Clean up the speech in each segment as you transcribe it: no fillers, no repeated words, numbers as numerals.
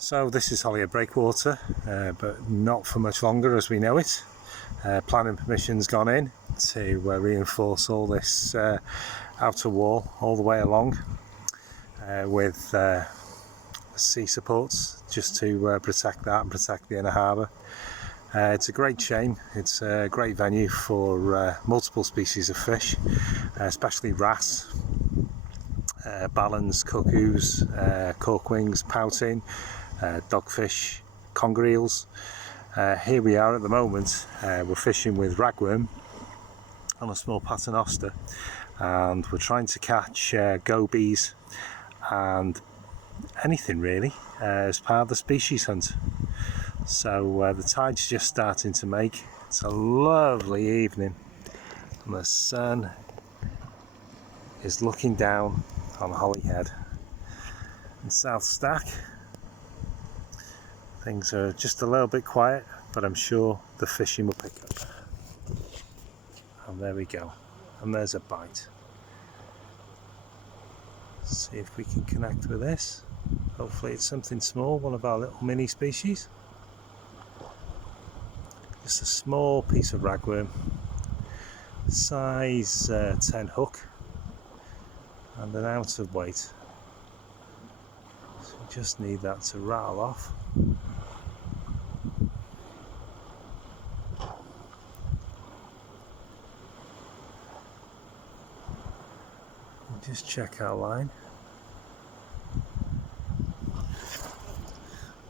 So this is Holyhead Breakwater, but not for much longer as we know it. Planning permission's gone in to reinforce all this outer wall all the way along with sea supports just to protect that and protect the inner harbour. It's a great chain. It's a great venue for multiple species of fish, especially wrasse, ballons, cuckoos, corkwings, pouting, dogfish, conger eels. Here we are at the moment. We're fishing with ragworm on a small paternoster, and we're trying to catch gobies and anything really as part of the species hunt. So the tide's just starting to make. It's a lovely evening and the sun is looking down on Holyhead and South Stack. Things are just a little bit quiet, but I'm sure the fishing will pick up. And there we go, and there's a bite. Let's see if we can connect with this. Hopefully it's something small, one of our little mini species. Just a small piece of ragworm, size 10 hook, and an ounce of weight. So we just need that to rattle off. Just check our line.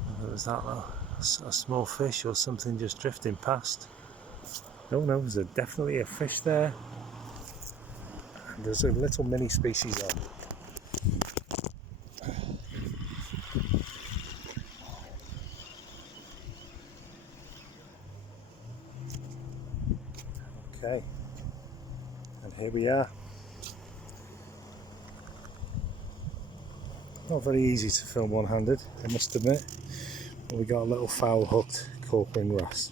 Whether it was that a small fish or something just drifting past. Oh no, there's definitely a fish there. And there's a little mini species on. Okay, and here we are. Not very easy to film one-handed, I must admit, but we got a little foul hooked cork ring wrasse.